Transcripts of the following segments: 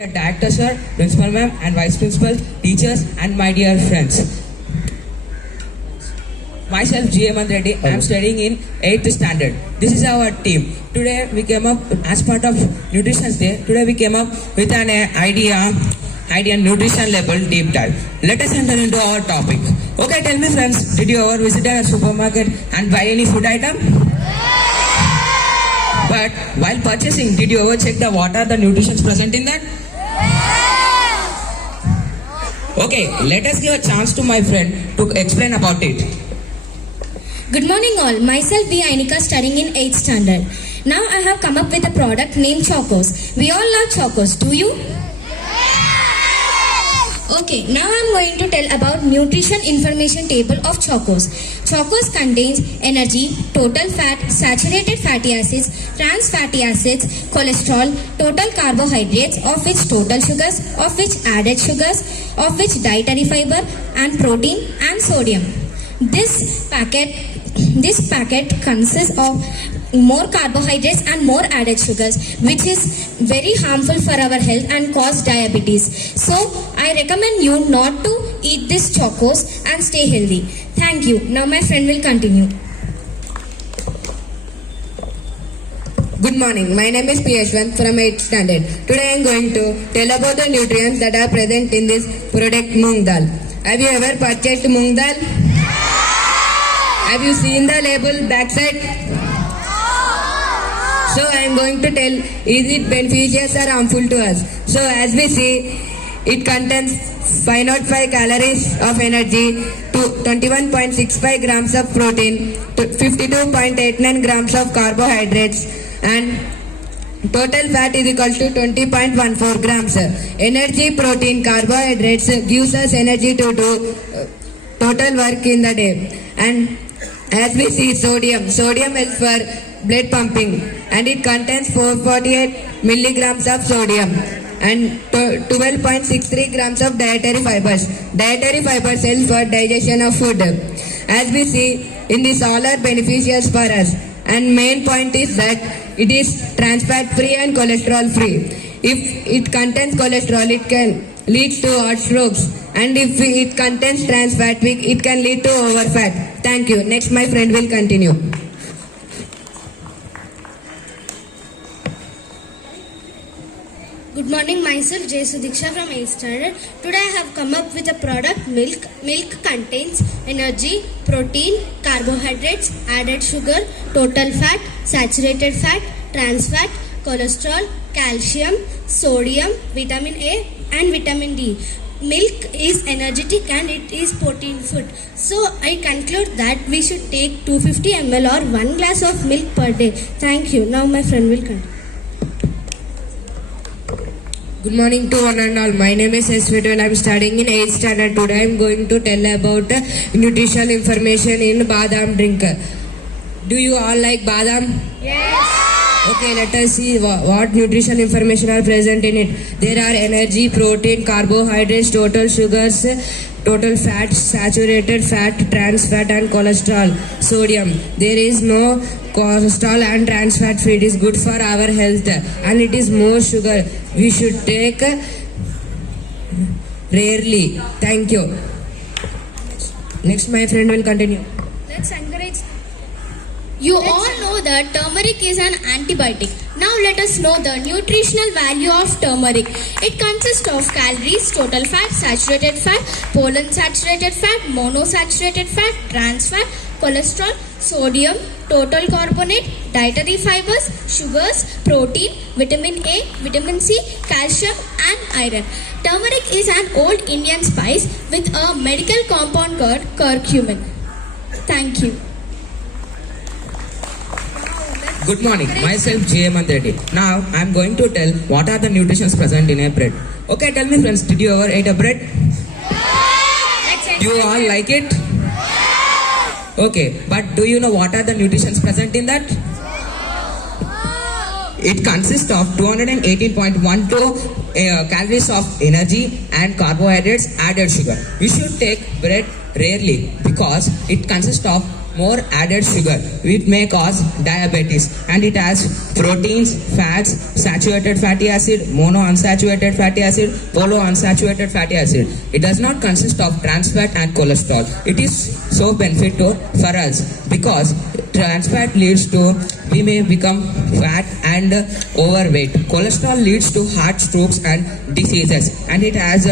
Director sir, principal ma'am and vice principal, teachers and my dear friends. Myself G. Hemant Reddy, I am studying in 8th standard. This is our team. Today we came up as part of Nutrition Day. Today we came up with an idea nutrition level deep dive. Let us enter into our topic. Okay, tell me friends, did you ever visit a supermarket and buy any food item? But while purchasing, did you ever check what are the nutrients present in that? Okay, let us give a chance to my friend to explain about it. Good morning all, myself V. Ainika studying in 8th standard. Now I have come up with a product named Chocos. We all love Chocos, do you? Okay, now I am going to tell about nutrition information table of Chocos. Chocos contains energy, total fat, saturated fatty acids, trans fatty acids, cholesterol, total carbohydrates, of which total sugars, of which added sugars, of which dietary fiber and protein and sodium. This packet consists of more carbohydrates and more added sugars, which is very harmful for our health and cause diabetes. So I recommend you not to eat this Chocos and stay healthy. Thank you. Now my friend will continue. Good morning. My name is P. Yashwant from 8th standard. Today I am going to tell about the nutrients that are present in this product Moong Dal. Have you ever purchased Moong Dal? Have you seen the label backside? So I am going to tell, is it beneficial or harmful to us? So as we see, it contains 505 calories of energy, to 21.65 grams of protein, to 52.89 grams of carbohydrates, and total fat is equal to 20.14 grams. Energy, protein, carbohydrates gives us energy to do total work in the day. And as we see, sodium helps for blood pumping, and it contains 448 milligrams of sodium and 12.63 grams of dietary fibers. Dietary fibers help for digestion of food. As we see, in this all are beneficial for us, and main point is that it is trans fat free and cholesterol free. If it contains cholesterol, it can lead to heart strokes, and if it contains trans fat, it can lead to overfat. Thank you. Next my friend will continue. Good morning, myself Jay Sudiksha from 8th standard. Today I have come up with a product milk. Milk contains energy, protein, carbohydrates, added sugar, total fat, saturated fat, trans fat, cholesterol, calcium, sodium, vitamin A and vitamin D. Milk is energetic and it is protein food. So I conclude that we should take 250 ml or 1 glass of milk per day. Thank you. Now my friend will continue. Good morning to one and all. My name is S. Vidwal. I am studying in 8th standard. Today I am going to tell about nutritional information in Badam drink. Do you all like Badam? Yes. Okay, let us see what nutritional information are present in it. There are energy, protein, carbohydrates, total sugars, total fat, saturated fat, trans fat and cholesterol, sodium. There is no cholesterol and trans fat free. It is good for our health, and it is more sugar. We should take rarely. Thank you. Next my friend will continue. Let's encourage. You all know that turmeric is an antibiotic. Now let us know the nutritional value of turmeric. It consists of calories, total fat, saturated fat, polyunsaturated fat, monosaturated fat, trans fat, cholesterol, sodium, total carbonate, dietary fibers, sugars, protein, vitamin A, vitamin C, calcium and iron. Turmeric is an old Indian spice with a medical compound called curcumin. Thank you. Good morning, myself G. Hemant Reddy. Now I am going to tell what are the nutrients present in a bread. Okay, tell me friends, did you ever eat a bread? You all like it? Okay, but do you know what are the nutrients present in that? It consists of 218.12 calories of energy and carbohydrates, added sugar. We should take bread rarely because it consists of more added sugar, which may cause diabetes. And it has proteins, fats, saturated fatty acid, monounsaturated fatty acid, polyunsaturated fatty acid. It does not consist of trans fat and cholesterol. It is so beneficial for us because trans fat leads to we may become fat and overweight. Cholesterol leads to heart strokes and diseases, and it has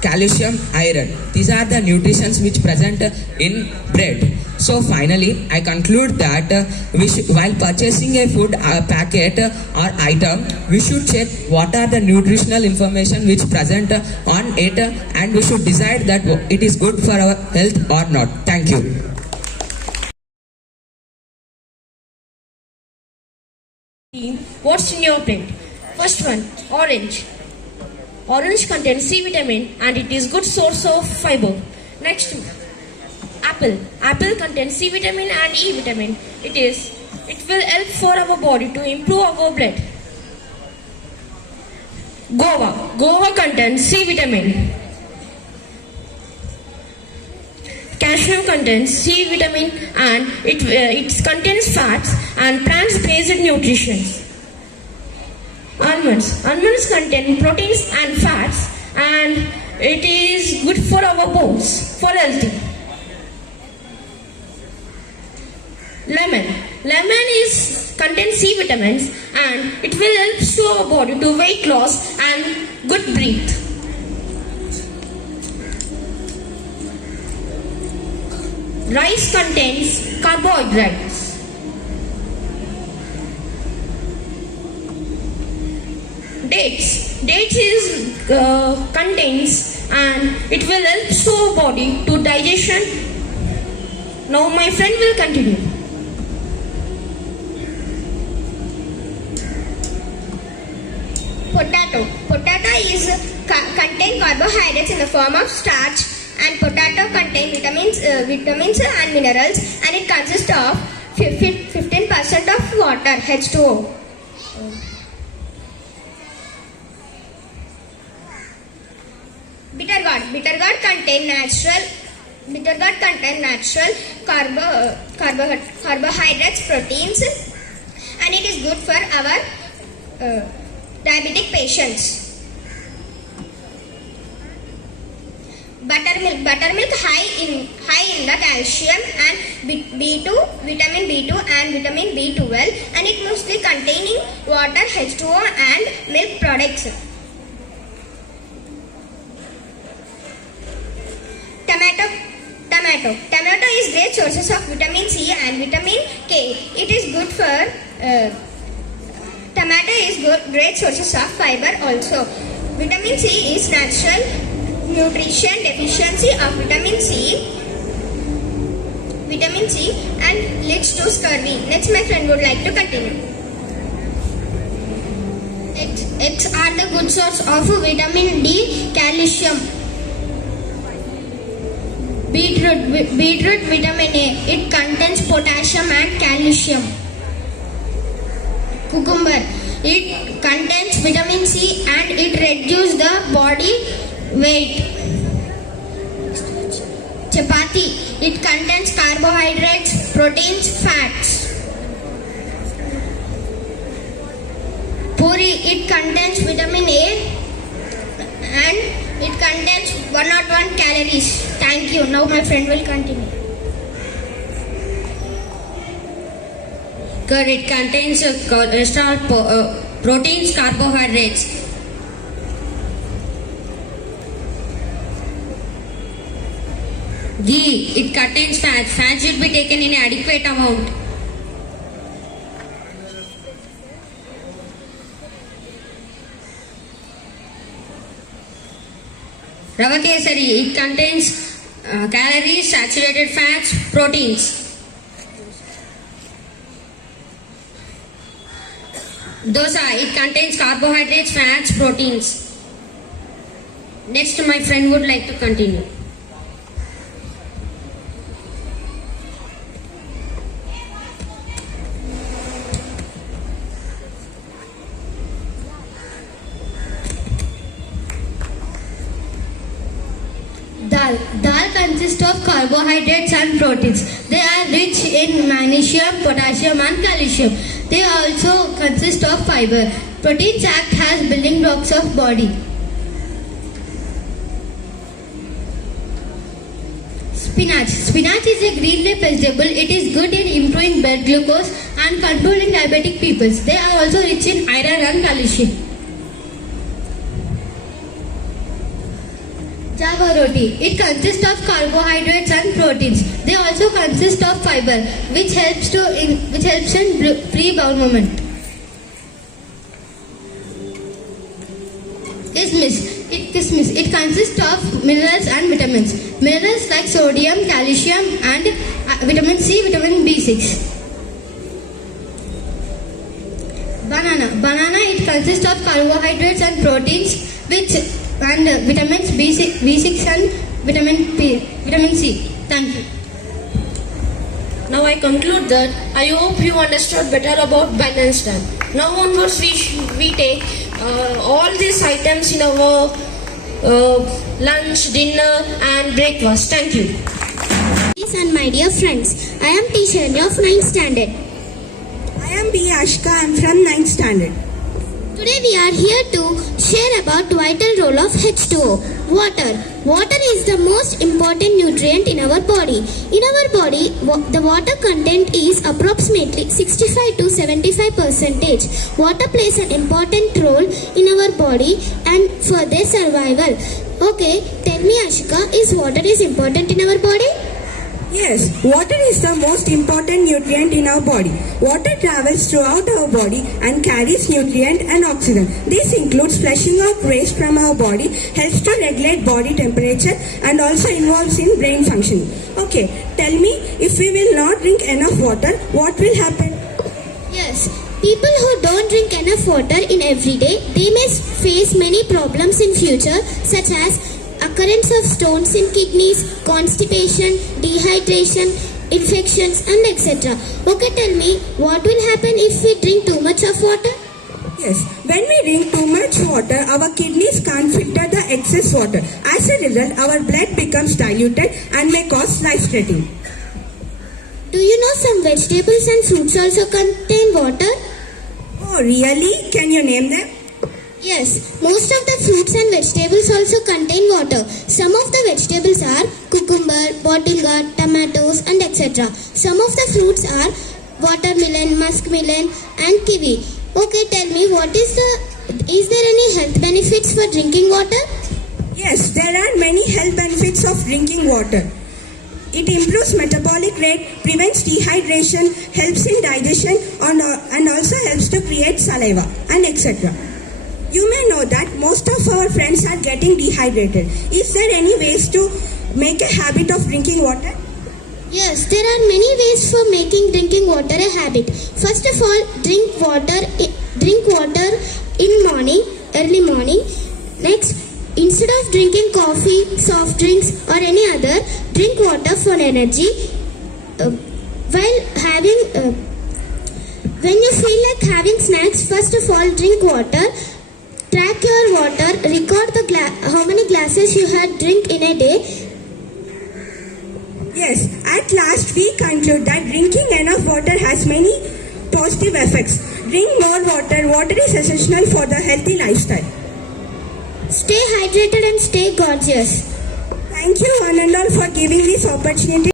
calcium, iron. These are the nutritions which present in bread. So finally, I conclude that while purchasing a food packet or item, we should check what are the nutritional information which present on it, and we should decide that it is good for our health or not. Thank you. What's in your plate? First one, orange. Orange contains C vitamin and it is good source of fiber. Next, apple. Apple contains C vitamin and E vitamin. It will help for our body to improve our blood. Guava. Guava contains C vitamin. Cashew contains C vitamin and it contains fats and plant-based nutrition. Almonds. Almonds contain proteins and fats and it is good for our bones, for healthy. Lemon. Lemon contains C vitamins and it will help to our body to weight loss and good breath. Rice contains carbohydrates. Dates contains and it will help to our body to digestion. Now my friend will continue. Potato contain carbohydrates in the form of starch, and potato contain vitamins and minerals, and it consists of 15% of water, H2O. Bitter gourd contain natural carbohydrates, proteins, and it is good for our diabetic patients. Buttermilk high in the calcium and vitamin B2 and vitamin B12, and it mostly containing water, H2O and milk products. Tomato is great sources of vitamin C and vitamin K. It is good for tomato is great sources of fiber also. Vitamin C is natural nutrition deficiency of vitamin C and leads to scurvy. Next, my friend would like to continue. Eggs are the good source of vitamin D, calcium. Beetroot vitamin A. It contains potassium and calcium. Cucumber. It contains vitamin C and it reduces the body weight. Chapati. It contains carbohydrates, proteins, fats. Puri. It contains vitamin A and it contains 101 calories. Thank you. Now my friend will continue. Curd. It contains cholesterol, proteins, carbohydrates. Ghee. It contains fat. Fat should be taken in adequate amount. Rava Kesari. It contains calories, saturated fats, proteins. Dosa. It contains carbohydrates, fats, proteins. Next, my friend would like to continue. Dal consist of carbohydrates and proteins. They are rich in magnesium, potassium and calcium. They also consist of fiber. Proteins act as building blocks of body. Spinach. Spinach is a green leaf vegetable. It is good in improving blood glucose and controlling diabetic people. They are also rich in iron and calcium. Java roti. It consists of carbohydrates and proteins. They also consist of fiber, which helps in free bowel movement. Kismis. It consists of minerals and vitamins. Minerals like sodium, calcium, and vitamin C, vitamin B6. Banana. It consists of carbohydrates and proteins, and vitamins B6 and vitamin C. Thank you. Now I conclude that I hope you understood better about balance diet. Now onwards we take all these items in our lunch, dinner and breakfast. Thank you. And my dear friends, I am T. Sharanya of 9th standard. I am B. Ashka. I am from 9th standard. Today we are here to share about vital role of H2O, water. Water is the most important nutrient in our body. In our body, the water content is approximately 65 to 75%. Water plays an important role in our body and for their survival. Okay, tell me Ashika, is water important in our body? Yes, water is the most important nutrient in our body. Water travels throughout our body and carries nutrient and oxygen. This includes flushing out waste from our body, helps to regulate body temperature and also involves in brain functioning. Okay, tell me, if we will not drink enough water, what will happen? Yes, people who don't drink enough water in every day, they may face many problems in future such as occurrence of stones in kidneys, constipation, dehydration, infections and etc. Okay, tell me, what will happen if we drink too much of water? Yes, when we drink too much water, our kidneys can't filter the excess water. As a result, our blood becomes diluted and may cause life-threatening. Do you know some vegetables and fruits also contain water? Oh, really? Can you name them? Yes, most of the fruits and vegetables also contain water. Some of the vegetables are cucumber, bottle tomatoes and etc. Some of the fruits are watermelon, muskmelon and kiwi. Okay, tell me, is there any health benefits for drinking water? Yes, there are many health benefits of drinking water. It improves metabolic rate, prevents dehydration, helps in digestion and also helps to create saliva and etc. You may know that most of our friends are getting dehydrated. Is there any ways to make a habit of drinking water? Yes, there are many ways for making drinking water a habit. First of all, drink water in morning, early morning. Next, instead of drinking coffee, soft drinks or any other, drink water for energy. When you feel like having snacks, first of all, drink water. Track your water, record how many glasses you had drink in a day. Yes, at last we conclude that drinking enough water has many positive effects. Drink more water. Water is essential for the healthy lifestyle. Stay hydrated and stay gorgeous. Thank you one and all for giving this opportunity.